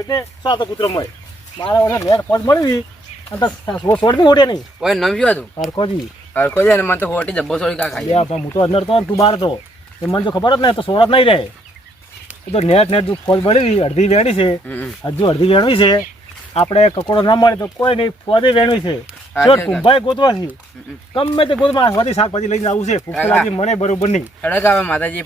એટલે સાતો કૂતરો મળે. મારા ઓને નેટ પોચ મળી અને તો સોડની ઓડે નહીં. ઓય નામ શું હતું હરખોજી અને મને તો ખોટી જબ્બો છોડી કા ખાઈ યા પણ હું તો અંદર તો તું બહાર તો. એ મને તો ખબર જ નહીં તો સોરત નહીં રહે. તો નેટ નેટ જો ફોજ મળી અડધી વેણી છે. હજુ અડધી વેણવી છે. આપણે કકોડો ના મળે તો કોઈ નહીં ફોજે વેણવી છે. કુંભાઈ ગોતવા છે. ગમે તે ગોતમાં વાદી શાકભાજી લઈને આવું છે ભૂખ મને બરોબર નહીં. હેડો માતાજી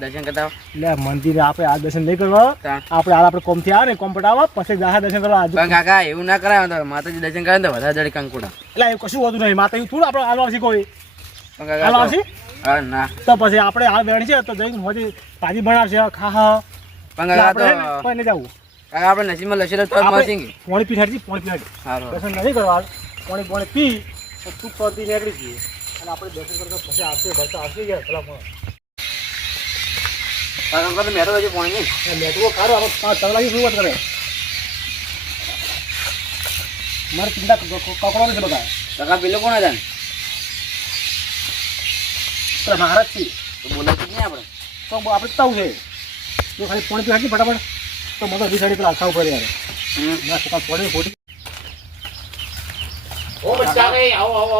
દર્શન કરતા. એટલે મંદિરે આપણે આ દર્શન નહીં કરવા આપણે હાલ આપણે કોમથી આવે ને કોમ પટાવવા પછી દાહા દર્શન કરવા આજુ કાકા એવું ના કરાય તો માતાજી દર્શન કરે તો વધારે જડી કંકુડા. એટલે એવું કશું હોતું નહીં માતા થોડું આપણે હાલવા આવશે કોઈ. હાલવા તો- ના. તો પછી આપણે હાલ વેણ છે તો જઈને હોજી ભાજી બનાવશે ખા હા. પણ નહીં જવું. આપણે નસીબમાં લખેલો તો જ મળશે? પોણી પીઠાડી પોણી પીઠાડી સારું દર્શન નહીં કરવા પોણી પોણી પી તો પરથી નીકળી જઈએ. અને આપણે દર્શન કરતા પછી આવશે ભરતા આવશે ગયા ભલા પણ કાકા તો મેરો હજી પોણી નહીં. મેટવો ખારો આપણે પાંચ તગલાજી શું વાત કરે? મારે ચિંતા કકડો નથી બધા. કાકા પેલો કોણ હતા? તો મહારાજ છીએ તો નહીં આપણે. તો આપણે તાવું છે. તો ખાલી પોણી પીઠાડી ફટાફટ. તો મને બિસાડી પેલા આખા ઉપર યાર. પડે ખોટી. બચ્ચા આવો આવો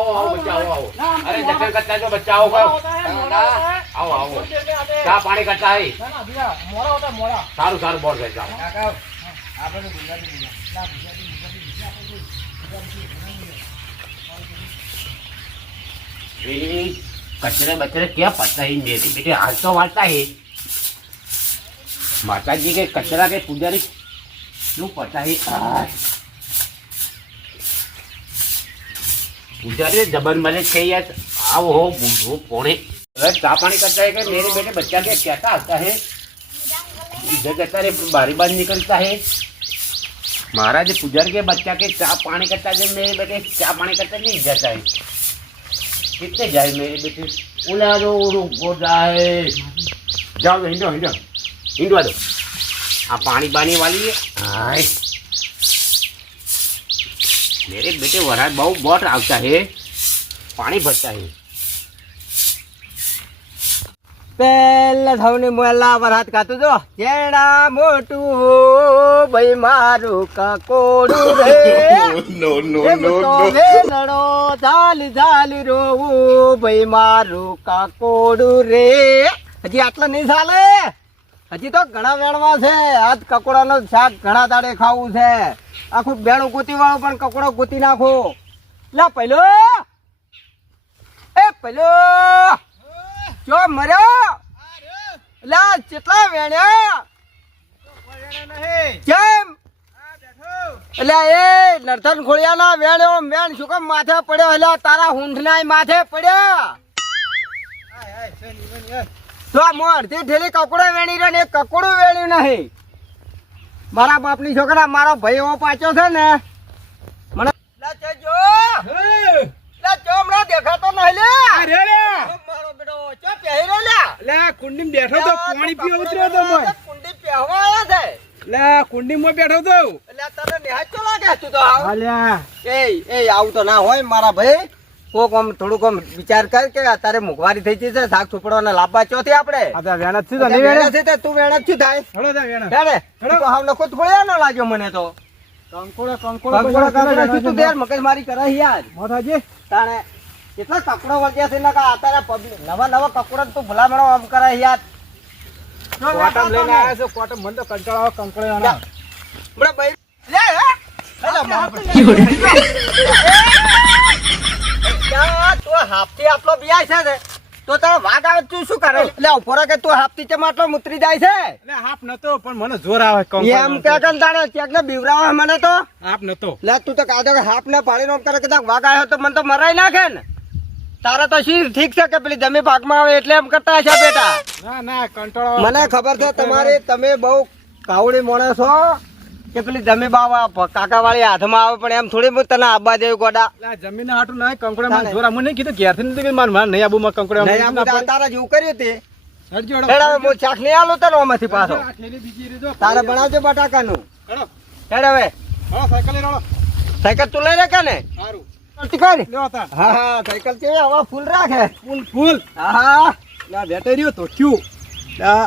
આવો આવો બચ્ચા પાણી કરતા હે. સારું સારું બોલ જાય જાઓ કાકા કચરે બચરે ક્યાં પતા હે મેરી બેટી હાલ તો હે. कचरा के पुजारी क्यों पता है आय। पुजारी जबन मले छे यार आओ हो बूढ़ो पोड़े अरे चा पानी करता है कि मेरे बेटे बच्चा के क्या आता है इधर कहता रे बारी बारी निकलता है महाराज पुजारी के बच्चा के चा पानी करता है मेरे बेटे चा पानी करता नहीं जाता है कितने जाए मेरे बेटे उला दो रुको जाए जाओ हिंदो हिंदो ઈંડવા દો. આ પાણી બાણી વાલીએ. હાય. મેરે બેટે વરાળ બહુ બોટ આવતા હે. પાણી ભરતા હે. પહેલા સૌને મોલા વરાત ખાતું જો. જેડા મોટું ભાઈ મારું કાકોડું રે. નો નો નો નો ઝાલ ઝાલ રોવું ભાઈ મારું કાકોડું રે. હજી આટલા નહીં ચાલે હજી તો ઘણા વેણવા છે. આજ કકોડાનો શાક ઘણા દાડે ખાવું છે. આખું બેણું કૂતી વાળું પણ કકોડો કૂતી નાખો. લા, પેલો! એ, પેલો! જો મર્યો? લા કેટલા વેણ્યા? કેમ? એટલે એ નર્થન ખોળિયાના વેણ્યો મેણ શું કામ માથે પડ્યો? એટલે તારા હુંઠનાય માથે પડ્યા. તો આ અડધી ઠેલી કકડો વેણી રહ્યો ને એક કકડું વેણ્યું નહીં. મારા બાપની છોકરા મારો ભાઈ એવો પાછો છે ને મને લા ચજો હમણાં દેખાતો નહીં લે. મારો બેટો ચો પહેર્યો લે. કુંડી બેઠો તો પાણી પીવા ઉતર્યો તો મોય કુંડી પહેવા આયા છે. એટલે કુંડીમાં બેઠો તો. એટલે તને લાગે? તું તો આવ. હાલ્યા એ એ આવું તો ના હોય મારા ભાઈ. કોક આમ થોડુંક આમ વિચાર કર કે અત્યારે મોંઘવારી થઈ ગઈ છે શાક છુપડવાના લાભા ચોથી આપણે. આ તો વેણ જ છે છે તું વેણા છું થાય. હળો તા વેણ. હેડે. તું હાવ નખો થોડ્યા ન લાગ્યો મને તો. કંકોડા કંકોડા કંકોડા કંકોડા શું તું તેર મગજમારી કરે છે યાર. મોથાજી તાણે કેટલા કકડો વર્જ્યા છે ને કા અત્યારે પબ્લિક નવા નવા કકડો તું ભલામણો આમ કરે છે યાર કોટમ લઈને આવ્યા છો કોટમ મને તો કંટાળો આવે કંકોડા બડા ભાઈ લે હે? તું હાફથી આટલો બિયાય છે ને તો તારો વાઘ આવે તું શું કરે? એટલે ઉપર કે તું હાફથી ચમ આટલો મુતરી જાય છે? એટલે હાફ નતો પણ મને જોર આવે એમ કે કન તાણે ચેક ને બીવરાવે મને તો. હાફ નતો. લે તું તો કાદો હાફ ને પાડી નો કરે કદાચ વાઘ આવ્યો તો મને તો મરાઈ નાખે ને. તારે તો શી ઠીક છે કે પેલી જમી ભાગમાં આવે એટલે એમ કરતા હશે બેટા? ના ના કંટાળો મને ખબર છે તમારે તમે બહુ કાવડી માણસ છો કે પેલી જમી બાવા કાકા વાળી હાથમાં આવે પણ એમ થોડી બહુ તને આબા જેવું ગોડા. જમીન હાટું ના કંકોડા માં જોર મને નહીં કીધું ઘેરથી નથી કીધું? માર નહીં આબુ માં કંકોડા નહીં તારા જેવું કર્યું તે. હેડા. હું ચાખ નહીં આલો તને આમાંથી પાછો. તારે બનાવજો બટાકાનું. નું હેડ હવે. સાયકલ સાયકલ તું લઈ રાખે ને હા હા સાયકલ કેવી હવા ફૂલ રાખે. ફૂલ ફૂલ. હા ના બેટેરીઓ તો ક્યુ લા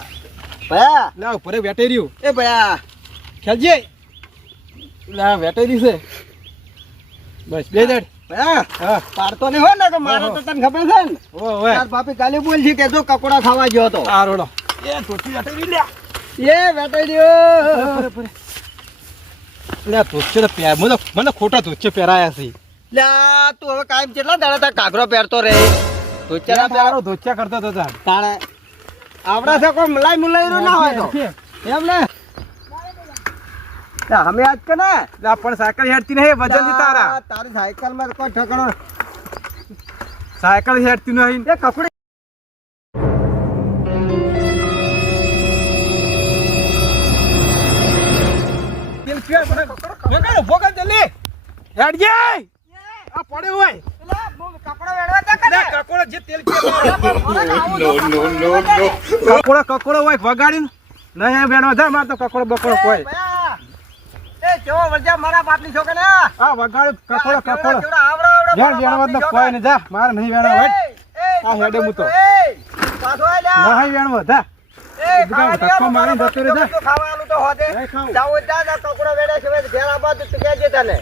ભયા. ના ઉપર બેટેરીઓ એ ભયા. ખેલજે. લા વેટેરી છે. બસ બે દડ. હા. હા. પાડતો નહીં હોય ને તો મારો તો તને ખબર છે ને? તાર બાપી કાલે બોલ કે જો કકોડા ખાવા ગયો તો આરોડો એ એ લે તો પહેર મને મને ખોટા ધોતી પહેરાયા છે. લે તું હવે કાયમ કેટલા દાડા તાર કાઘરો પહેરતો રે ધોચા તારો ધોતિયા કરતો તો તાણે આવડા છે કોઈ મલાઈ મુલાઈ નું ના હોય તો. એમ ને અમે આજ કે ને? લા પણ સાયકલ હેડતી નહીં વજનથી તારા તારી સાયકલમાં કોઈ ઠકણો સાયકલ હેડતી નહીં. એ કકડી તેલ પીવા મને મેં કહ્યું ભોગન જલ્દી હેડજે આ પડે હોય. કકડો વેડવા તા કકોડો જે તેલ પીવા કકોડો કકોડો હોય વગાડીને. નહીં બેનો જા માર તો કકોડો બકોડો કોઈ. કેવો વળજા મારા બાપની છોકરા આ વગાડ કકોડો કકોડો કેવડા આવડા આવડા જાણ વેણવત નો કોઈ ને જા માર નહીં વેણો હોય આ હેડે હું તો. પાછો આય લ્યા. નહીં વેણવો જા ખાવા ધક્કો મારીને જતો રહે જા. ખાવાનું તો હોતે. નહીં ખાવું. હોય જા, જા, કકડો વેડે છે, ઘેર આબા તો તું તને.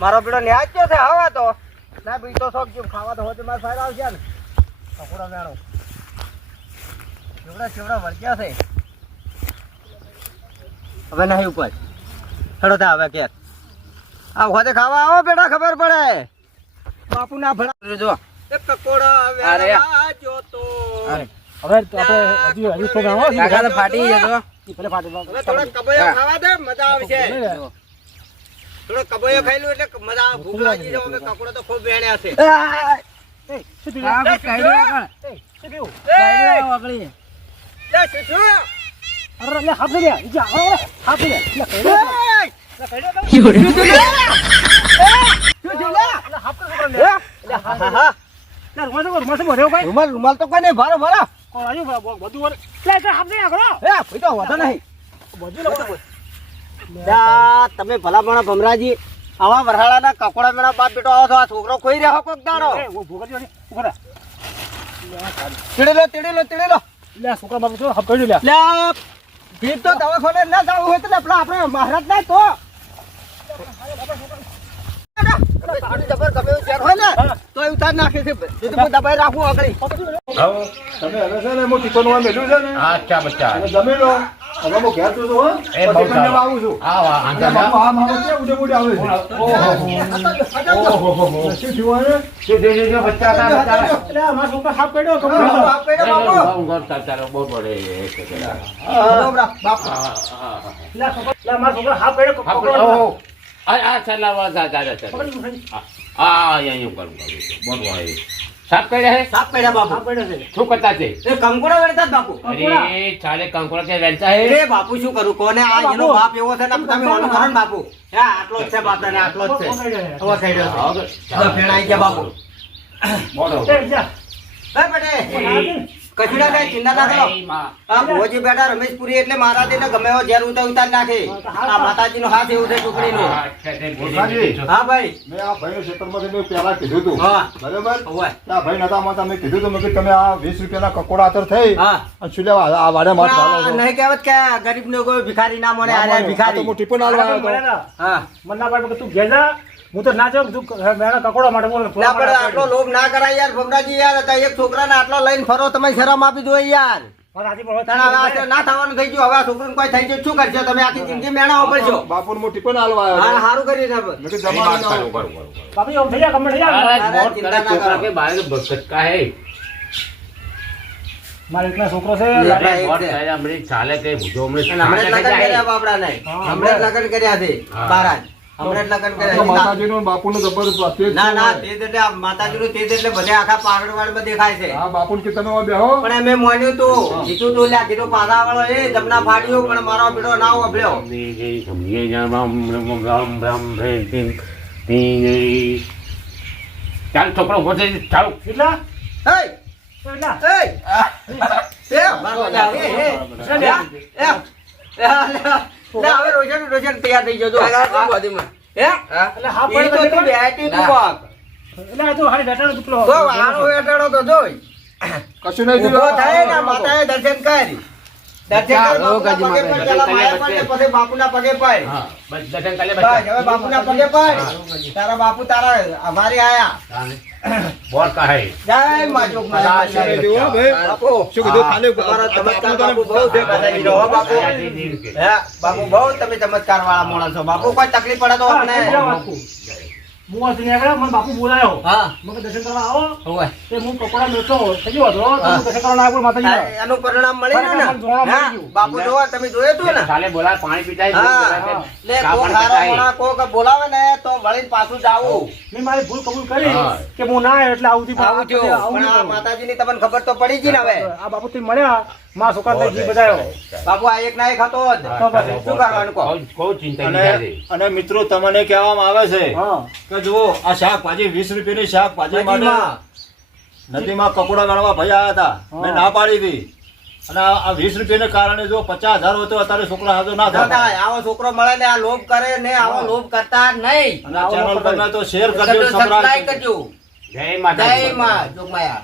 મારો પેલો ન્યાજ છે હવા તો ના બીજો શોખ જેમ ખાવા તો હોતે મારે ફાયદા આવશે ને કકડો વેણો ચેવડા ચેવડા વર્ગ્યા છે હવે નહીં ઉપર હેડો તા હવે કે આ વખતે ખાવા આવો બેટા ખબર પડે. બાપુ ના ભણા જો. એ આવે અરે. વેણવા જોતો અરે. હવે તો આપણે હજી હજી તો ગાવો છે. તો ફાટી જતો ઈ ભલે ફાટી જાય. હવે થોડો કબોયો ખાવા દે મજા આવશે. લે. થોડો કબોયો ખાઈ લું. રૂમાલ રૂમાલ તો કઈ? નહીં ભારો ભારો બધું તો વાંધો નહીં તમે ભલા ભણા ભમરાજી આવા વરહાળાના કકોડા મેળા બાપ બેટો આવો છો આ છોકરો ખોઈ રહ્યો કોક દાડો. તેડેલો તેડેલો તેડેલો લે, છોકરા બાપુ હાથ કરી લે. ભીડ તો દવાખાને ના જવું હોય તો આપણે મહારાજ ના તો છોકરા સાપ કર્યો આ છોકરા સાપ કર્યો હા, અહીંયા, કરું, કરું. સાપ કર્યા હે? સાપ પડ્યા બાપુ. સાપ કર્યો છે. શું કરતા છે? એ કંકોડો વેણતા જ બાપુ. અરે ચાલે કંકોડા કે વેચતા હે એ બાપુ શું કરું? કોને આ એનો બાપ એવો છે ને તમે ઓલું કરો ને બાપુ. હા આટલો જ છે બાપ ને આટલો જ છે. ફેણાઈ ગયા બાપુ. એ બેટે. કશું ના થાય ચિંતા ના કરો. આ ભોજી બેઠા રમેશપુરી એટલે મારા એટલે ગમે એવો ઝેર ઉતાર ઉતાર નાખે. આ માતાજીનો હાથ એવું છે તે ગોસાજી. હા ભાઈ. મેં આ ભાઈને ક્ષેત્રમાંથી મેં પહેલા કીધું હતું. હા. બરાબર? હોય આ ભાઈ નતા માં તમે કીધું હતું મેં તમે આ વીસ રૂપિયાના કકોડા આતર થઈ હા. અને શું લેવા આ વાડે માર ચાલો નહીં કહેવત કે ગરીબ ને કોઈ ભિખારી ના મળે ના આ મળે. તો ભિખારી હું ટીપો આલવા આવ્યો હા. મન્ના ભાઈ તું ઘેર જા. હું તો ના જાઉં તું મેળા કકોડા માટે બોલે ના આટલો લોભ ના કરાય યાર ભમરાજી યાર તો એક છોકરાને આટલો લઈને ફરો તમે શરમ આપી દો યાર. ના થવાનું થઈ ગયું હવે આ કોઈ થઈ ગયું શું કરશો તમે? આખી જિંદગી મેણાવો પડશો બાપુને હું ટીપણ આલવા હા સારું ને કરું, અરે, અરે, મોટ ચિંતા કરે ના છોકરા કે બહાર ભટકા હે. મારો એકલા છોકરો છે. ચાલે કે ભૂજો હમણાં લગ્ન કર્યા જાય. બાપડાને હમણાં લગ્ન કર્યા છે હા. બારાજ હમણાં જ લગ્ન આ તો કર્યા છે. માતાજીનું અને બાપુનું જબરદસ્ત ના ના તે જ એટલે આ માતાજીનું તે જ એટલે બધે આખા દેખાય છે હા બાપુને કે તમે હવે બેહો પણ એમે મોન્યું તું કીધું તું લ્યા કીધું પાછા વાળો એ જમના ફાડ્યું પણ મારો બેટો ના ઉભળ્યો સમજી સમજી જામ રામ રામ રામ રે ટીમ ટીમ ચાલ છોકરો થઈ ચાલો કેટલા કેટલા હવે રોશન રોશન તૈયાર થઈ જજો. હે? એટલે હાફ ઈ તો તું તું કોક. એટલે તો હારી બેટાનો ટુકડો તો વાળો વેટાડો તો જોઈ. કશું નહીં થાય ને માતાએ દર્શન કરી. તારા બાપુ તારા અમારી આયા. બોર કહે જય માં જોગમાયા. જય જય જય ભાઈ. બાપુ શું કીધું? ખાલી ચમત્કાર બાપુ બહુ બાપુ. બાપુ તમે ચમત્કાર વાળા માણસ. છો બાપુ કોઈ તકલીફ પડે તો હું આજે નીકળ્યો મને બાપુ બોલાયો. હા. મને દર્શન કરવા આવો. હોવે. તે હું કપડા મેચો થઈ ગયો હતો. દર્શન કરવા ના આવ્યો માતાજી આ એનું પરિણામ મળી ને. બાપુ જોવા તમે જોયું તું ને? કાલે બોલા પાણી પીતાય એટલે કોક હારો મોણા કોક બોલાવે ને તો વળીને પાછું જાવું. મેં મારી ભૂલ કબૂલ કરી. કે હું ના એટલે આવું થી આવું થયું. પણ આ. માતાજીની તમને ખબર તો પડી ગઈ ને હવે. આ બાપુ થી મળ્યા. માં છોકરા જી બધાયો બાપુ આ એક ના એક હતો જ. શું કરવાનું કહો? કોઈ ચિંતા અને નહીં અને મિત્રો તમને કહેવામાં આવે છે કે જુઓ આ શાકભાજી વીસ રૂપિયાની શાકભાજી માટે નદીમાં. નદીમાં કપડા ગણવા ભાઈ આવ્યા હતા મેં ના પાડી હતી. અને આ વીસ રૂપિયાને કારણે જો પચાસ હજાર હોય તો અત્યારે છોકરા હાજર ના થાય. આવો છોકરો મળે ને આ લોભ કરે ને આવો લોભ કરતા નહીં. અને ચેનલ પર તો શેર કરજો સબસ્ક્રાઇબ કરજો. જય માતા જય મા જોગમાયા.